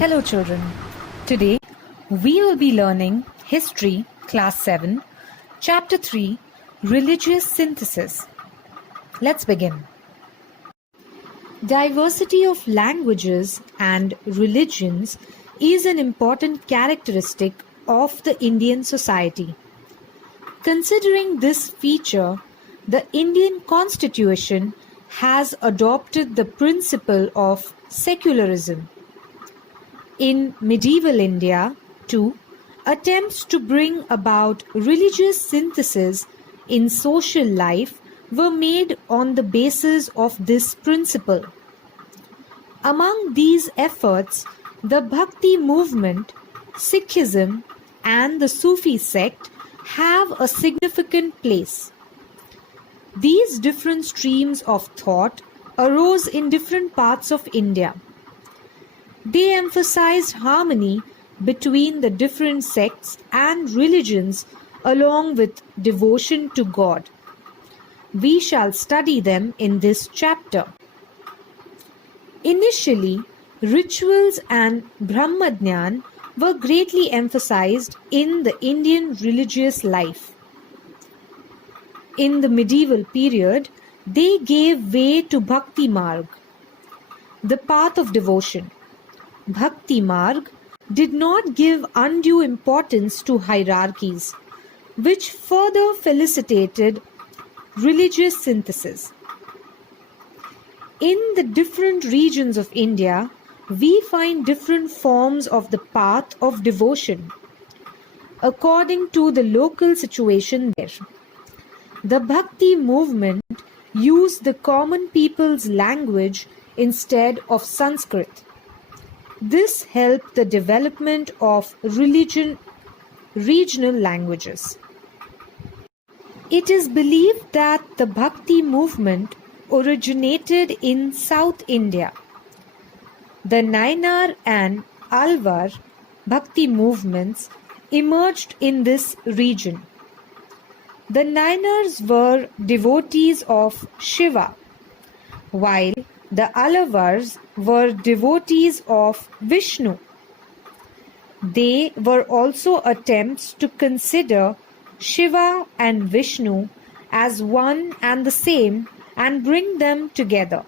Hello children. Today we will be learning History Class 7 Chapter 3 Religious Synthesis. Let's begin. Diversity of languages and religions is an important characteristic of the Indian society. Considering this feature, the Indian Constitution has adopted the principle of secularism. In medieval India, too, attempts to bring about religious synthesis in social life were made on the basis of this principle. Among these efforts, the Bhakti movement, Sikhism, and the Sufi sect have a significant place. These different streams of thought arose in different parts of India. They emphasized harmony between the different sects and religions along with devotion to God. We shall study them in this chapter. Initially, rituals and Brahmadhyan were greatly emphasized in the Indian religious life. In the medieval period, they gave way to Bhakti Marg, the path of devotion. Bhakti Marg did not give undue importance to hierarchies, which further facilitated religious synthesis. In the different regions of India, we find different forms of the path of devotion according to the local situation there. The Bhakti movement used the common people's language instead of Sanskrit. This helped the development of regional languages. It is believed that the Bhakti movement originated in South India. The Nainar and Alvar Bhakti movements emerged in this region. The Nainars were devotees of Shiva, while the Alavars were devotees of Vishnu. They were also attempts to consider Shiva and Vishnu as one and the same and bring them together.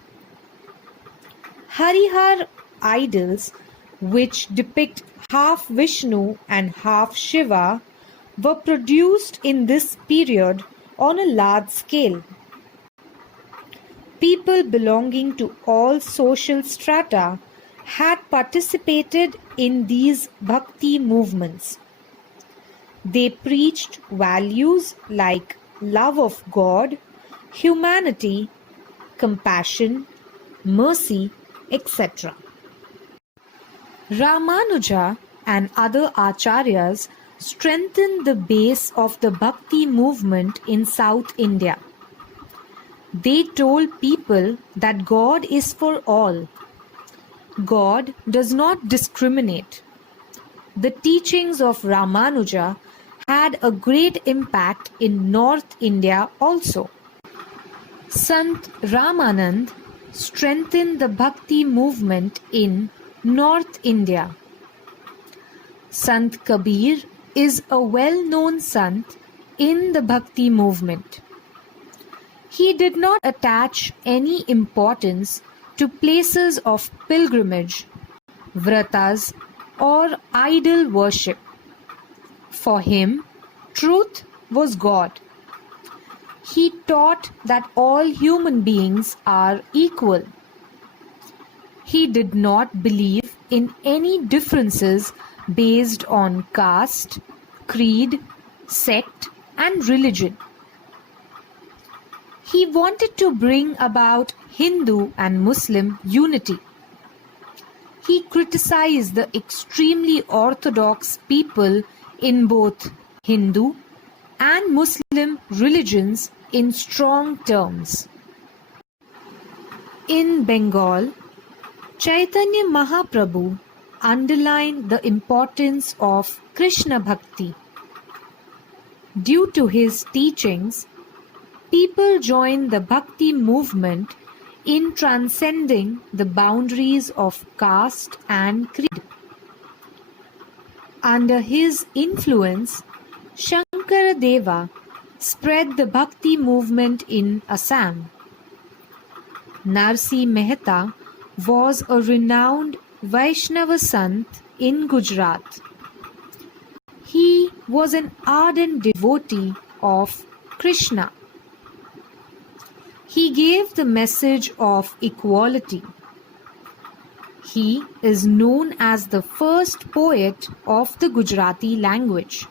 Harihar idols, which depict half Vishnu and half Shiva, were produced in this period on a large scale. People belonging to all social strata had participated in these Bhakti movements. They preached values like love of God, humanity, compassion, mercy, etc. Ramanuja and other acharyas strengthened the base of the Bhakti movement in South India. They told people that God is for all. God does not discriminate. The teachings of Ramanuja had a great impact in North India also. Sant Ramanand strengthened the Bhakti movement in North India. Sant Kabir is a well-known Sant in the Bhakti movement. He did not attach any importance to places of pilgrimage, vratas, or idol worship. For him, truth was God. He taught that all human beings are equal. He did not believe in any differences based on caste, creed, sect, and religion. He wanted to bring about Hindu and Muslim unity. He criticized the extremely orthodox people in both Hindu and Muslim religions in strong terms. In Bengal, Chaitanya Mahaprabhu underlined the importance of Krishna Bhakti. Due to his teachings, people joined the Bhakti movement in transcending the boundaries of caste and creed. Under his influence, Shankaradeva spread the Bhakti movement in Assam. Narsi Mehta was a renowned Vaishnava Sant in Gujarat. He was an ardent devotee of Krishna. He gave the message of equality. He is known as the first poet of the Gujarati language.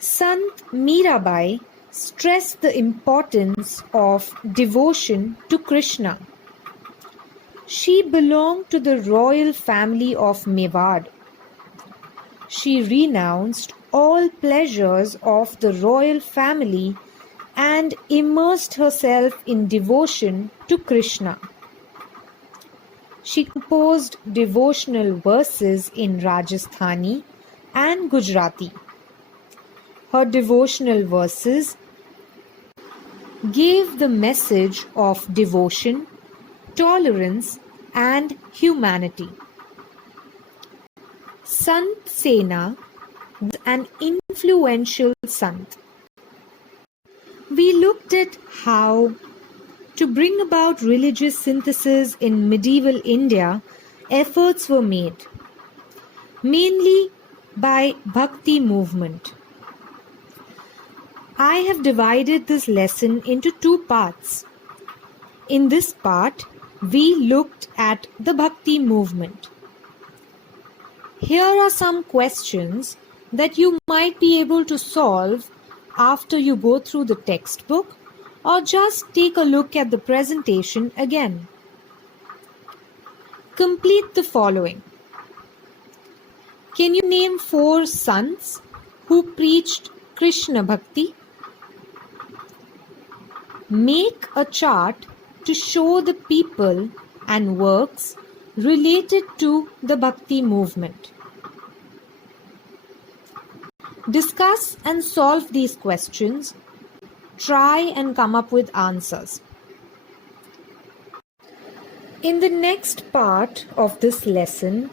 Sant Mirabai stressed the importance of devotion to Krishna. She belonged to the royal family of Mewad. She renounced all pleasures of the royal family and immersed herself in devotion to Krishna. She composed devotional verses in Rajasthani and Gujarati. Her devotional verses gave the message of devotion, tolerance, and humanity. Sant Sena was an influential sant. We looked at how, to bring about religious synthesis in medieval India, efforts were made, mainly by Bhakti movement. I have divided this lesson into two parts. In this part, we looked at the Bhakti movement. Here are some questions that you might be able to solve after you go through the textbook or just take a look at the presentation again. Complete the following. Can you name 4 sants who preached Krishna Bhakti? Make a chart to show the people and works related to the Bhakti movement. Discuss and solve these questions. Try and come up with answers. In the next part of this lesson,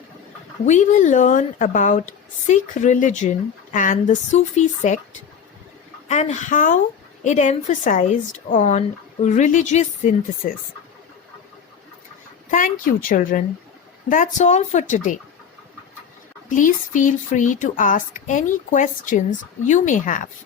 we will learn about Sikh religion and the Sufi sect and how it emphasized on religious synthesis. Thank you, children. That's all for today. Please feel free to ask any questions you may have.